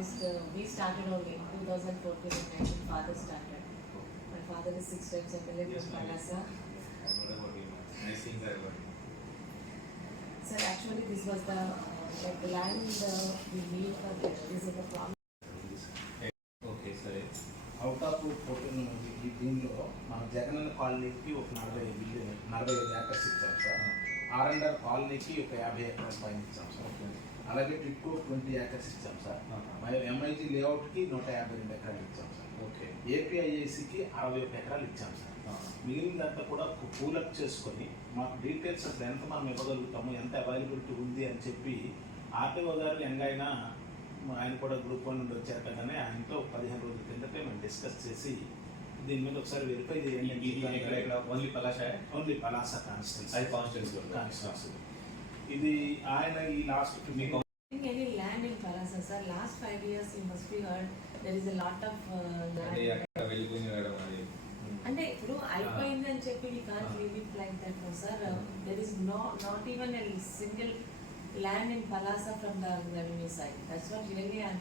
we started only in 2014 and 19. Father started. My father is 6 times MLA from Palasa. Nice things I got. Sir, actually this was the like the land we need for this is the problem. Okay, sorry. Out of 14 ఈ దీనిలో మన జగనన్న కాలనీకి ఒక 45 acres ఇచ్చాం sir. R and R కాలనీకి ఒక 50 acres పైన ఇచ్చాం సార్. అలాగే టిట్కో 20 ఏకర్స్ ఇచ్చాం సార్. ఎంఐజీ లేఅవుట్కి 152 ఎకరాలు ఇచ్చాం సార్. ఓకే. ఏపీఐఏసీకి 61 ఎకరాలు ఇచ్చాం సార్. మిగిలినంతా కూడా పూలప్ చేసుకొని మాకు డీటెయిల్స్ అసలు ఎంత మనం ఇవ్వగలుగుతాము, ఎంత అవైలబిలిటీ ఉంది అని చెప్పి ఆర్టీఓ గారు ఎంగైనా ఆయన కూడా గ్రూప్ 1 నుండి వచ్చాక కానీ ఆయనతో 15 రోజుల కిందటే మేము డిస్కస్ చేసి దీని మీద ఒకసారి వెరిఫై చేయండి. ఓన్లీ పలాస కాన్స్టిట్యూన్సీ ఇది ఆయన ఈ లాస్ట్ మీకు Any land in Palasa, sir? Last 5 years you must be heard there is a lot of land. అంటే ఇప్పుడు అయిపోయింది అని చెప్పి we can't leave it like that, no sir. There is not even a single land in Palasa from the revenue side. That's what really I'm